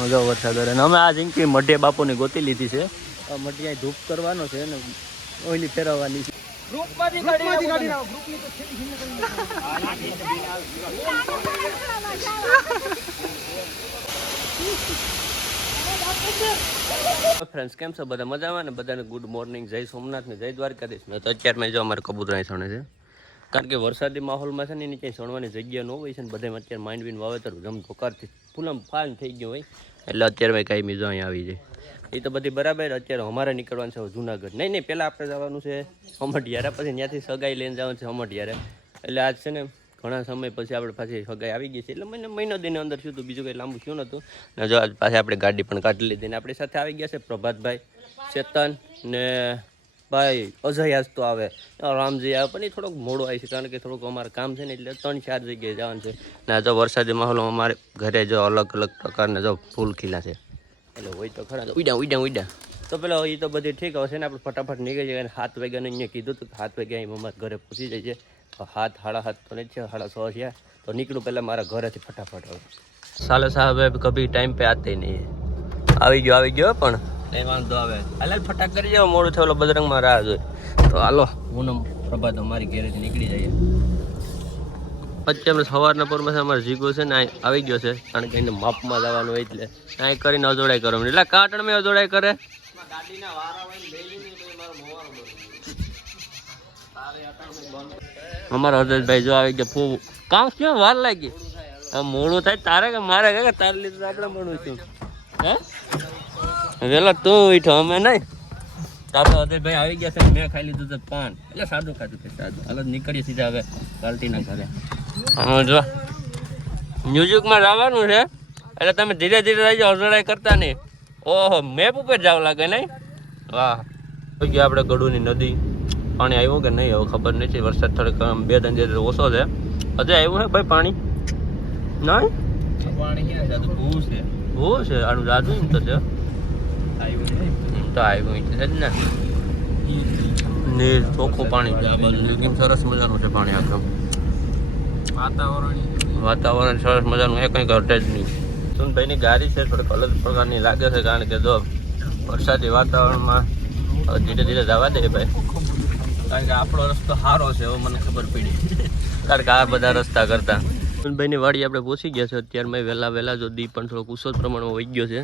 આમ જો વરસાદ આવે અને અમે આ જિંદગી મઢિયા બાપુની ગોતી લીધી છે. આ મઢિયા ધૂપ કરવાનો છે ને ઓઈલી ફેરવવાની છે. ફ્રેન્ડ્સ કેમ છો? બધા મજામાં ને? બધાને ગુડ મોર્નિંગ જય સોમનાથ ને જય દ્વારકાધીશ. ને તો અત્યારમાં જો અમારે કબૂતરાય સણે છે. કારણ કે વરસાદી માહોલમાં છે ને એની ક્યાંય સણવાની જગ્યા ન હોય છે ને બધામાં અત્યારે માઇન્ડ વાવેતર જમ ધોકારથી ફૂલમ ફાન થઈ ગયું હોય. એટલે અત્યારે કાંઈ બીજો અહીંયા આવી જાય. એ તો બધી બરાબર, અત્યારે અમારે નીકળવાનું છે જુનાગઢ. નહીં નહીં પહેલાં આપણે જવાનું છે અમઢિયારા, પછી ત્યાંથી સગાઈ લઈને જવાનું છે અમઢિયારા. એટલે આજ છે ને ઘણા સમય પછી આપણે પાછી સગાઈ આવી ગઈ છે. એટલે મને મહિનો દિન અંદર શું હતું, બીજું કંઈ લાંબુ શું નહોતું. ને જો આજ પાછી આપણે ગાડી પણ કાઢી લીધી ને આપણી સાથે આવી ગયા છે પ્રભાતભાઈ, ચેતન ને ભાઈ અજય આજ તો આવે. રામજી આવે, પણ એ થોડોક મોડો આવી છે, કારણ કે થોડુંક અમારે કામ છે ને, એટલે ત્રણ ચાર જગ્યાએ જવાનું છે. ને જો વરસાદી માહોલમાં અમારે ઘરે જો અલગ અલગ પ્રકારના જો ફૂલ ખીલા છે. એટલે હોય તો ખરા, ઉડ્યા ઉડ્યા ઉડ્યા. તો પેલો એ તો બધી ઠીક હશે ને, આપણે ફટાફટ નીકળી જાય અને સાત વાગ્યાને અહીંયા કીધું હતું સાત વાગ્યા અહીં અમારા ઘરે પૂછી જાય છે હાથ સાડા હાથ તો નહીં છે સાડા સો છે. તો નીકળું પહેલાં મારા ઘરેથી ફટાફટ હવે. સાલે સાહેબ કભી ટાઈમ પે આતે નહીં. આવી ગયો આવી ગયો પણ. નહીં વાંધો આવે. હાલ ફટાક કરી જાવ મોડું થયેલો બજરંગમાં રાહ જોઈ. તો હાલો હું પ્રભાત અમારી ઘરેથી નીકળી જઈએ. પછી અમે સવારના પરમાં અમારે જીગો છે ને અહીં આવી ગયો છે કારણ કે એને માપમાં જવાનું હોય એટલે. અહીં કરીને અજોડાઈ કરો એટલે કાટણ મેં અજોડાઈ કરે. અમારા હર્ષદભાઈ જો આવી ગયા ફૂવું કામ ક્યાં વાર લાગી? આ મોડું થાય તારે કે મારે કે તારે લીધે આપણે મોડું છું હે? વેલા તું ઉઠો અમે નહીં. તારો ભાઈ આવી ગયા છે ને મેં ખાઈ લીધું છે પાન. એટલે સાદું ખાધું છે સાદું. હાલો નીકળીએ સીધા હવે પાલટીના ઘરે. હા જો. મ્યુઝિકમાં જવાનું છે. એટલે તમે ધીરે ધીરે રહેજો અજડાઈ કરતા નહીં. ઓહો મેપ ઉપર જાવ લાગે નહીં? વાહ. ગયા આપણે ગળુની નદી. પાણી આવ્યું કે નહીં હવે ખબર નથી. વરસાદ થોડોક બે ત્રણ દિવસ ઓછો છે. હજુ આવ્યું છે ભાઈ પાણી? નહીં? પાણી ભૂ છે. ભૂ છે આનું રાજુ એમ તો છે. તો આવ્યું એટલે જ ને. નીર ચોખ્ખું પાણી છે આ બાજુ લેકિન સરસ મજાનું છે પાણી આખું. વાતાવરણ વાતાવરણ સરસ મજાનું. એ કંઈ ઘટે જ નહીં. સુનભાઈની ગાડી છે થોડીક અલગ પ્રકારની લાગે છે કારણ કે જો વરસાદી વાતાવરણમાં ધીરે ધીરે જવા દે ભાઈ. કારણ કે આપણો રસ્તો સારો છે એવો મને ખબર પડી. કારણ કે આ બધા રસ્તા કરતા. સુનભાઈની વાડી આપણે પહોંચી ગયા છે. અત્યારમાં વહેલા વહેલા જો દી પણ થોડોક ઉસો પ્રમાણમાં વહી ગયો છે.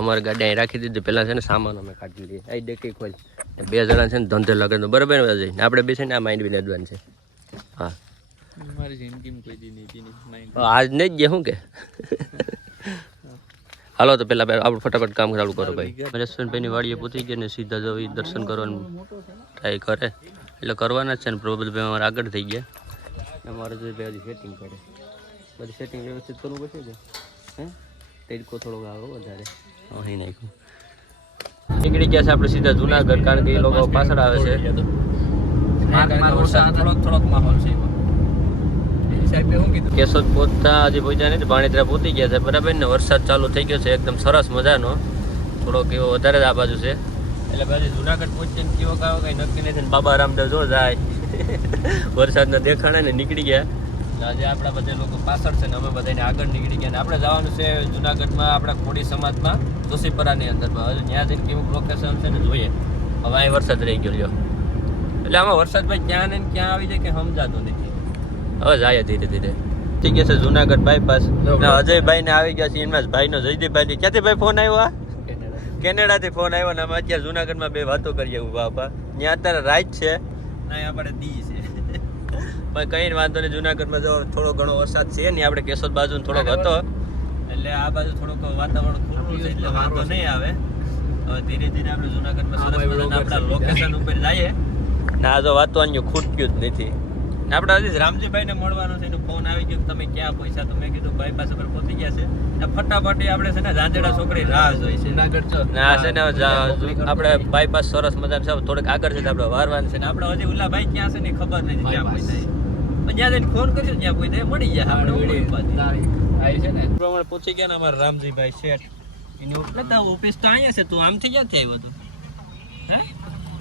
અમારે ગાડી અહીં રાખી દીધી. પહેલાં છે ને સામાન અમે કાઢી લઈએ. આ ડેકી ખોલ બે જણા છે ને ધંધે લગે તો બરાબર ને જઈને આપણે બે છે ને આ માઇન્ડ બી લેદવાનું છે. હા. આજ નહીં જ ગયા શું કે? હાલો તો પેલા પહેલા આપણે ફટાફટ કામ ચાલુ કરો ભાઈ. રેસ્ટોરન્ટભાઈની વાડીએ પહોંચી ગયા ને સીધા જવી દર્શન કરવાનું ટ્રાય કરે. એટલે કરવાના જ છે ને. પ્રબોધભાઈ અમારે આગળ થઈ ગયા. અમારે જો ભાઈ સેટિંગ કરે. બધી સેટિંગ વ્યવસ્થિત કરવું પડશે કે? હે? તેડકો થોડો આવે વધારે. અહીં નાખ્યું. નીકળી ગયા છે આપણે સીધા જુનાગઢ કારણ કે એ લોકો પાછળ આવે છે. થોડોક થોડોક માહોલ છે કેશોદ પહોંચતા હજી પહોંચ્યા નથી ભાણેતરા પહોંચી ગયા છે. બરાબર ને વરસાદ ચાલુ થઈ ગયો છે એકદમ સરસ મજાનો. થોડોક એવો વધારે જ આ બાજુ છે. એટલે પછી જુનાગઢ પહોંચીને કેવો કાવો કઈ નક્કી નથી ને બાબા રામદેવ જો જાય. વરસાદના દેખાણે ને નીકળી ગયા. આજે આપણા બધા લોકો પાછળ છે ને અમે બધાને આગળ નીકળી ગયા ને આપણે જવાનું છે જુનાગઢમાં આપણા કોડી સમાજમાં જોશીપરાની અંદર. હજુ ત્યાં જઈને કેવું લોકેશન છે ને જોઈએ. હવે અહીં વરસાદ રહી ગયો રહ્યો એટલે આમાં વરસાદ ભાઈ ક્યાં ને ક્યાં આવી જાય કે સમજાતું નથી. હવે જાય ધીરે ધીરે. થઈ ગયા છે જુનાગઢ બાયપાસ અજયભાઈ ને આવી ગયા છે એમના ભાઈ નો જયદીપભાઈ ક્યાંથી ભાઈ ફોન આવ્યો આ કેનેડા થી. ફોન આવ્યો ને અમે અત્યારે જુનાગઢમાં બે વાતો કરીએ ઊભા ઊભા ત્યાં અત્યારે રાઈટ છે. આપણે દી છે. પણ કઈ વાંધો નહીં જુનાગઢમાં જો થોડો ઘણો વરસાદ છે ને આપણે કેશોદ બાજુ થોડોક હતો. એટલે આ બાજુ થોડુંક વાતાવરણ ખુલ્લું છે એટલે વાંધો નહીં આવે. હવે ધીરે ધીરે આપણે જુનાગઢમાં સરસ મજાના આપણા લોકેશન ઉપર જઈએ ના આ જો વાતવાનું ખૂટક્યું જ નથી. આપણે હજી રામજીભાઈને મળવાનો છે એનો ફોન આવી ગયો તમે ક્યાં પૈસા તો મેં કીધું ભાઈ પાસે પર પહોંચી ગયા છે. ફટાફટ આપણે છે ને રાંદેડા છોકરી રાહ જોઈ છે. ના છે ને આપણે બાયપાસ સરસ મજાનું છે થોડુંક આગળ છે તો આપણે વારવાનું છે. ને આપણે હજી ઓલા ભાઈ ક્યાં છે ને ખબર નથી ક્યાં Bypass. જ્યાં જઈને ફોન કરશું ત્યાં કોઈ મળી જાય આપણે આવી છે ને. પ્રમાણે પૂછી ગયા ને અમારા રામજીભાઈ શેઠ. એની એટલે તો ઓફિસ તો અહીંયા છે તું આમથી ક્યાંથી આવ્યો તું? હે?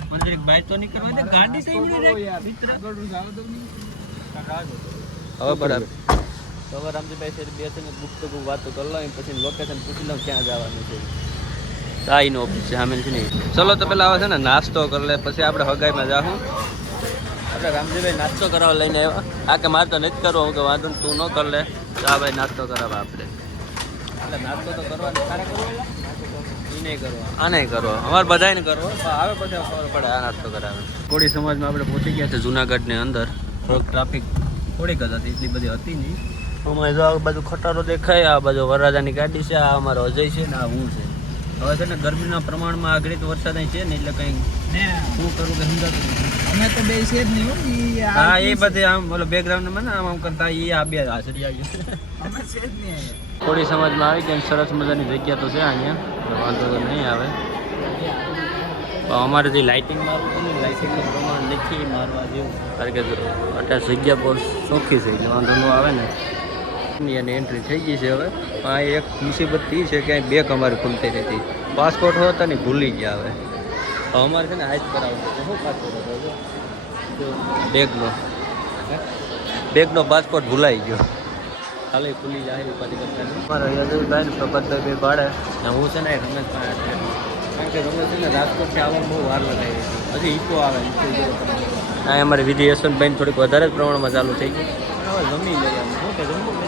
મને જરીક બાઈક તો નહીં કરવા દે ગાડી તો ઈવડી મિત્ર આગળ જાવ તો નહીં હવે બરાબર. હવે રામજીભાઈ છે બે છે ને ગુપ્ત ગુપ્ત વાતો કરી લઉં પછી લોકેશન પૂછી લઉં ક્યાં જવાનું છે. આ ઓફિસ છે સામે છે ને. ચલો તો પેલા આવે છે ને નાસ્તો કરી લે પછી આપણે હગાઈમાં જાઉં આપણે રામજીભાઈ નાસ્તો કરાવવા લઈને આવ્યા. આ કે મારે તો નથી કરવો હું કે વાંધો તું ન કર લે. તો આ ભાઈ નાસ્તો કરાવવા આપણે. એટલે નાસ્તો તો કરવાનો તારે કરવો નહીં કરવો. આ નહીં કરવો. અમારે બધાને કરવો. આવે બધા ખબર પડે આ નાસ્તો કરાવે. કોળી સમાજમાં આપણે પહોંચી ગયા છે જુનાગઢની અંદર. થોડોક ટ્રાફિક થોડીક જ હતી એટલી બધી હતી નહીં. અમારે જો આ બાજુ ખટારો દેખાય આ બાજુ વરરાજાની ગાડી છે આ અમારો અજય છે ને આ હું છે. હવે છે ને ગરમીના પ્રમાણમાં આગળ તો વરસાદ અહીં છે ને એટલે કંઈ શું કરું કે સમજાતું અમે તો બે છે જ નહીં હો એ બધે આમ બોલો બેકગ્રાઉન્ડમાં આમ આમ કરતા એ આ બે હાજરી આવી અમે છે જ નહીં થોડી સમજમાં આવી કે સરસ મજાની જગ્યા તો છે અહીંયા વાંધો તો નહીં આવે. અમારે જે લાઇટિંગ મારવું ને લાઇટિંગનું પ્રમાણ નથી મારવા જેવું. કારણ કે અત્યારે જગ્યા બહુ ચોખ્ખી છે એટલે વાંધો ન આવે ને. ની અને એન્ટ્રી થઈ ગઈ છે હવે. પણ આ એક મુસીબત એ છે કે બેગ અમારી ખુલતી નથી. પાસપોર્ટ હોતા ને ભૂલી ગયા હવે. અમારે છે ને આજ કરાવવું છે. શું પાસપોર્ટ હતો બેગનો બેગનો પાસપોર્ટ ભૂલાઈ ગયો. ખાલી ખુલી જાય ઉપાધિ કરતા મારા યજુભાઈ પ્રભાતભાઈ ભાડે. હું છે ને રમેશ કારણ કે રમેશ છે ને રાજકોટથી આવવામાં બહુ વાર લગાવી હજી ઈકો આવે. આ અમારે વિધિ યશવંતભાઈ થોડીક વધારે જ પ્રમાણમાં ચાલુ થઈ ગઈ. જમી લઈએ શું કે જમવું હો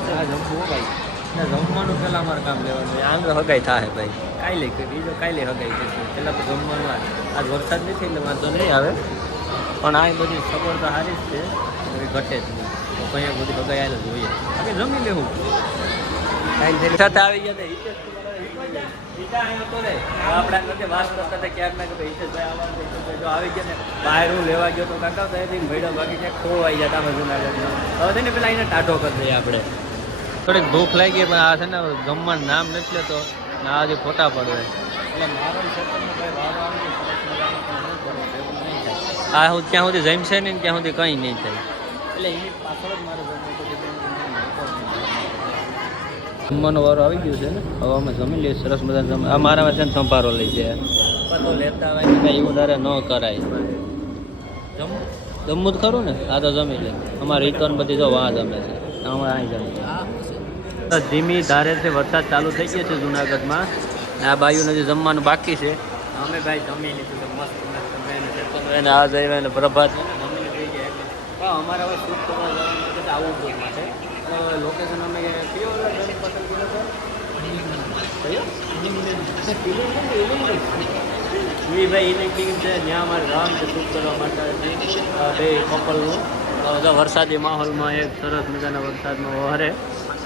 ભાઈ. જમવાનું પહેલાં અમારે કામ લેવાનું આંગળ હગાઈ થાય ભાઈ. કાંઈ લઈ બીજો કાંઈ લઈ હગાઈ જશે. પહેલાં તો જમવાનું આજ વરસાદ નથી એટલે વાંધો નહીં આવે. પણ આ બધી સગવડતા સારી જ છે. ઘટે જ નહીં. તો કંઈ બધી હગાઈ આવેલા જોઈએ. આપણે જમી લેવું. સાથે આવી ગયા જો બહાર હું લેવા ગયો તો કાકા તો એથી ભેડો ભાગી ક્યાંક ખોવાઈ જતા જુનાગઢમાં હવે છે પેલા એને ટાઢો કરી દઈએ આપણે. થોડીક ભૂખ લાગી પણ આ છે ને જમવાનું નામ નથી લેતો. ને આ જે ફોટા પડે મારો. આ હું ત્યાં સુધી જમશે નહીં ત્યાં સુધી કંઈ નહીં થાય. મારે જમવાનો વારો આવી ગયો છે ને. હવે અમે જમી લઈએ સરસ મજા જમે આ મારામાં છે ને સંભારો લઈ જાય. લેતા હોય ને એવું તારે ન કરાય. જમ જમવું જ ખરું ને? આ તો જમી લે. અમારે રિટર્ન બધી જો વાં જમે છે. ધીમી ધારેથી વરસાદ ચાલુ થઈ ગયો છે જુનાગઢમાં. આ બાયુને જે જમવાનું બાકી છે. અમે ભાઈ જમી લીધું મસ્ત ચેતનભાઈ આ જઈ પ્રભાત. અમારે હવે શૂટ કરવા જવાનું આવું જ માટે. લોકેશન અમે કયો પસંદ કર્યો કયો? વી ભાઈ ઇલેક્ટ્રિક છે જ્યાં અમારે રામ છે શૂટ કરવા માટે. બે કપલનું બધા વરસાદી માહોલમાં એક સરસ મજાના વરસાદમાં વહરે.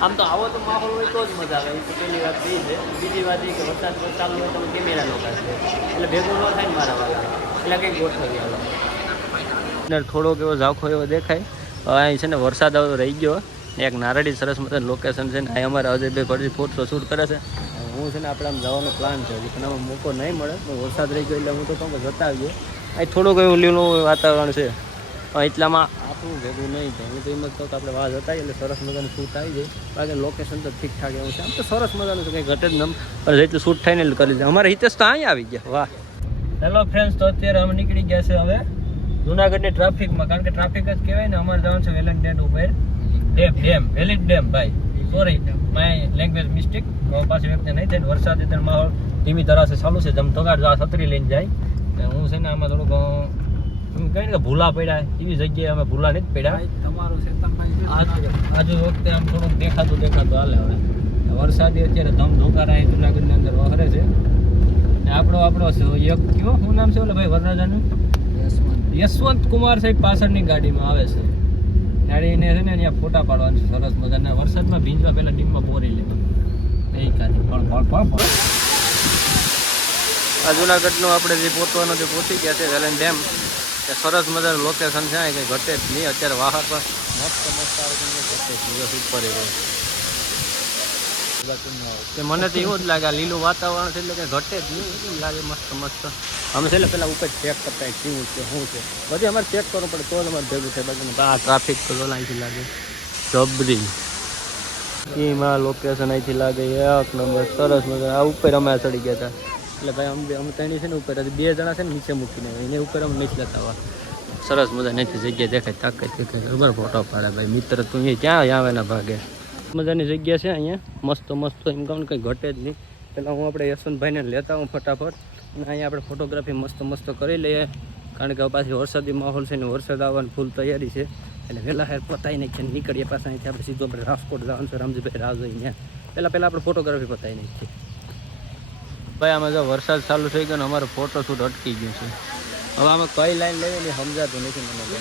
આમ તો આવો તો માહોલ હોય તો જ મજા આવે, એ પહેલી વાત એ છે. બીજી વાત એ કે વરસાદ ચાલુ હોય તો કેમેરા લોકો એટલે ભેગું ન થાય ને મારા વાળા. એટલે કંઈક ગોઠવી આલો થોડોક એવો ઝાંખો એવો દેખાય. અહીં છે ને વરસાદ આવતો રહી ગયો. એક નારડી સરસ મજાનું લોકેશન છે ને, અહીં અમારા અજયભાઈ ફરજી ફોટો શૂટ કરે છે. હું છે ને આપણે આમ જવાનો પ્લાન છે હજી, પણ આમાં મોકો નહીં મળે. પણ વરસાદ રહી ગયો એટલે હું તો કહું કે જતા આવીએ. અહીં થોડુંક એવું લીલું વાતાવરણ છે. એટલામાં આપણું ભેગું નહીં થાય. તો એમ જ કહું આપણે જતા આવીએ એટલે સરસ મજાનું શૂટ આવી જાય. બાકી લોકેશન તો ઠીકઠાક એવું છે. આમ તો સરસ મજાનું કંઈ ઘટે જ નમ પણ જેટલું શૂટ થાય ને એટલું કરી દે. અમારે હિતેશ તો અહીં આવી ગયા. વાહ. હેલો ફ્રેન્ડ્સ તો અત્યારે અમે નીકળી ગયા છે હવે જુનાગઢની ટ્રાફિકમાં. કારણ કે ટ્રાફિક જ કહેવાય ને, અમારે જવાનું છે વેલન ડેમ ઉપર. ડેમ ડેમ વેલી ડેમ, ભાઈ. સોરી માય લેંગ્વેજ મિસ્ટેક પાછી વ્યક્તિ નહીં થાય. વરસાદ માહોલ ધીમી તરાસે ચાલુ છે. જમ આ છત્રી લઈને જાય. હું છે ને આમાં થોડુંક એમ કહે ને કે ભૂલા પડ્યા એવી જગ્યાએ અમે ભૂલા નથી પડ્યા. તમારું આજ આજુ વખતે આમ થોડુંક દેખાતું દેખાતું હાલે હવે. વરસાદી અત્યારે ધમ ધોકારા અહીં જુનાગઢની અંદર વહરે છે. ને આપણો આપણો એક કયો? શું નામ છે ઓલે ભાઈ વરરાજાનું? યશવંત. યશવંત કુમાર સાહેબ પાછળની ગાડીમાં આવે છે. ત્યારે એને છે ને ત્યાં ફોટા પાડવાનું છે સરસ મજાના. વરસાદમાં ભીંજવા પહેલાં ડીમમાં બોરી લેવા એ કાઢી પણ પણ પણ પણ. આ જુનાગઢનું આપણે જે પહોંચવાનું જે પહોંચી ગયા છે વેલેન ડેમ. એ સરસ મજાનું લોકેશન છે કંઈ ઘટે જ નહીં. અત્યારે વાહર પર મસ્ત મસ્ત આવે છે ઘટે જ નહીં. ઉપર. મને તો એવું જ લાગે આ લીલું વાતાવરણ છે એટલે કંઈ ઘટે જ નહીં. એમ લાગે મસ્ત મસ્ત. અમે છે એટલે પેલા ઉપર ચેક કરતા કેવું છે શું છે. બધી અમારે ચેક કરવું પડે તો જ અમારે ભેગું થાય બાકી આ ટ્રાફિક તો અહીંથી લાગે. જબરી. એમાં લોકેશન અહીંથી લાગે. એક નંબર સરસ મજા આ ઉપર અમે ચડી ગયા હતા. એટલે ભાઈ અમે અમે ત્રણે છે ને ઉપર બે જણા છે ને નીચે મૂકીને એને ઉપર અમે નીચે લેતા આવા. સરસ મજા નથી જગ્યા દેખાય તાકાત દેખાય. ખબર ફોટો પાડે ભાઈ. મિત્ર તું એ ક્યાં આવે ના ભાગે? મજાની જગ્યા છે અહીંયા. મસ્ત મસ્ત. એમ કહું કંઈ ઘટે જ નહીં. પહેલાં હું આપણે યશવંતભાઈને લેતા હું ફટાફટ. અને અહીંયા આપણે ફોટોગ્રાફી મસ્ત મસ્ત કરી લઈએ. કારણ કે પાછી વરસાદી માહોલ છે ને વરસાદ આવવાની ફૂલ તૈયારી છે. એટલે વહેલા હેર પતાવી નાખીએ ને નીકળીએ પાછા અહીંથી. આપણે સીધો આપણે રાજકોટ જવાનું છે. રામજીભાઈ રાહ જોઈને. પહેલાં પહેલાં આપણે ફોટોગ્રાફી પતાવી નાખીએ ભાઈ, આમાં જો વરસાદ ચાલુ થઈ ગયો ને અમારો ફોટોશૂટ અટકી ગયું છે. હવે આમાં કઈ લાઈન લેવી ને સમજાતું નથી મને તો.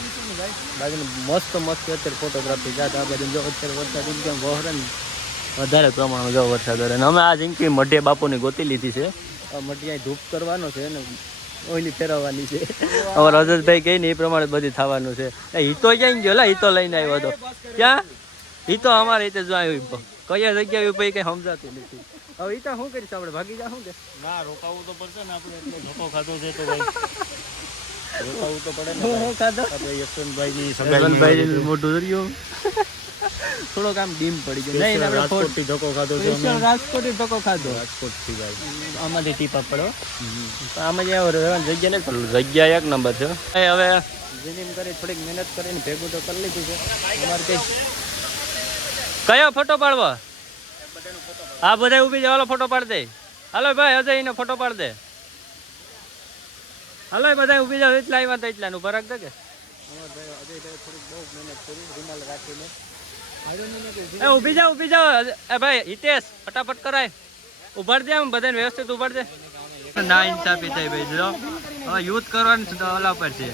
બાકી મસ્ત મસ્ત અત્યારે ફોટોગ્રાફી જાત આ બાજુ જો અત્યારે વરસાદ એકદમ વહરે વધારે પ્રમાણમાં જો વરસાદ વહરે. ને અમે આ જિંદગી મઢિયા બાપુની ગોતી લીધી છે. મઢિયા ધૂપ કરવાનો છે ને ઓઈલી ફેરવવાની છે. અમારા રજતભાઈ કહે ને એ પ્રમાણે બધી થવાનું છે. એ તો ક્યાં ગયો લા? હિતો લઈને આવ્યો હતો. ક્યાં? હિતો અમારે રીતે જો આવ્યો કયા જગ્યાએ ઉપર કઈ સમજાતું નથી. હવે હિતા શું કરીશ આપણે? ભાગી જા શું કે? ના રોકાવું તો પડશે ને આપણે એટલો ધક્કો ખાધો છે તો ભાઈ. રોકાવું તો પડે ને હું હું ખાધો? આપણે યશવંતભાઈની યશવંતભાઈ મોટું દરિયો થોડોક આમ ડીમ પડી ગયો. નહીં આપણે રાજકોટથી ધક્કો ખાધો છે. રાજકોટ ધક્કો ખાધો. રાજકોટથી ભાઈ. આમાંથી ટીપા પડો આમાં જે રહેવાની જગ્યા નથી પણ જગ્યા એક નંબર છે. હવે જીનીમ કરી થોડીક મહેનત કરીને ભેગું તો કરી લીધું છે. અમારે કઈ કયો ફોટો પાડવો? હા બધા ઊભી જવાનો ફોટો પાડ દે. હાલો ભાઈ અજય એનો ફોટો પાડ દે. હાલો બધા ઊભી જાવ એટલા આવ્યા હતા એટલા નું ભરાક દે કે? એ ઊભી જાવ ઊભી જાવ એ, ભાઈ, હિતેશ, ફટાફટ કરાય. ઉભાડ દે આમ બધાને વ્યવસ્થિત ઉભાડ દે ના, ઇન્સાફી થઈ ભાઈ જો હવે યુદ્ધ કરવાનું ઓલા પર છે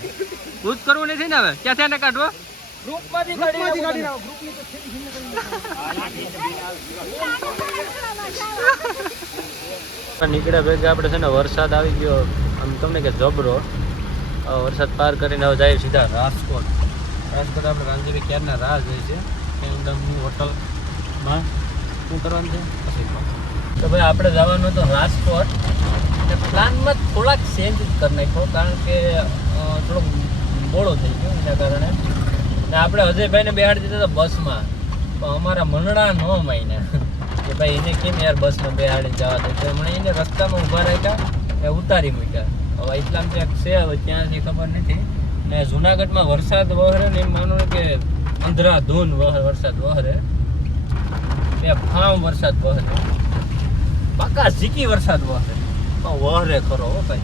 યુદ્ધ કરવું નથી ને હવે? ક્યાંથી આને કાઢવો? નીકળ્યા ભેગા આપણે છે ને વરસાદ આવી ગયો. આમ તમને કે જબરો. વરસાદ પાર કરીને હવે જાય સીધા રાજકોટ. રાજકોટ આપણે રાંધેરી ક્યારના રાહ જોઈએ છે. કેન્ડમની હોટલમાં શું કરવાનું છે? પછી તો ભાઈ આપણે જવાનું હતું રાજકોટ. પ્લાનમાં થોડાક ચેન્જ કરી નાખ્યો કારણ કે થોડોક બોળો થઈ ગયો એના કારણે. ને આપણે અજયભાઈને બેહાડી દીધા હતા બસમાં. પણ અમારા મનડા ન માન્યા કે ભાઈ એને કેમ યાર બસમાં બેહાડી જવા દે? તો હમણાં એને રસ્તામાં ઊભા રાખ્યા એ ઉતારી મૂક્યા. હવે ઇસ્લામ ક્યાંક છે, હવે ત્યાંથી ખબર નથી. ને જુનાગઢમાં વરસાદ વહરે ને એમ માનો કે અંધરાધૂન વહર, વરસાદ વહરે. બે ફામ વરસાદ વહરે. પાકા ઝીકી વરસાદ વહરે. પણ વહરે ખરો ભાઈ.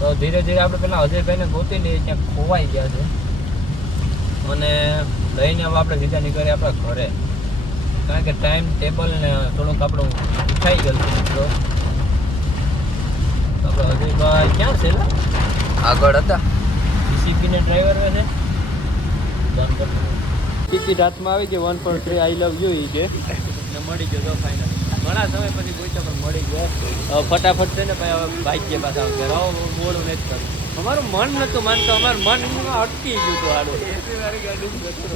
તો ધીરે ધીરે આપણે પેલા અજયભાઈને ગોતી લઈએ ત્યાં ખોવાઈ ગયા છે. અને લઈને હવે આપણે સીધા નીકળીએ આપણા ઘરે. કારણ કે ટાઈમ ટેબલ ને થોડુંક આપણું ઉઠાઈ ગયું મિત્રો. આપણે અજયભાઈ ક્યાં છે? આગળ હતા. સીપી ને ડ્રાઈવર છે. ટિકિટ હાથમાં આવી ગઈ one four three I love you ઈ છે. ને મળી ગયો તો ફાઇનલ ઘણા સમય પછી પહોંચ્યા પણ મળી ગયો. ફટાફટ છે ને ભાઈ હવે બાઇક કે પાછા આવો બોલું જ કરવું અમારું મન નતું માનતું અમારું મન અટકી ગયું હતું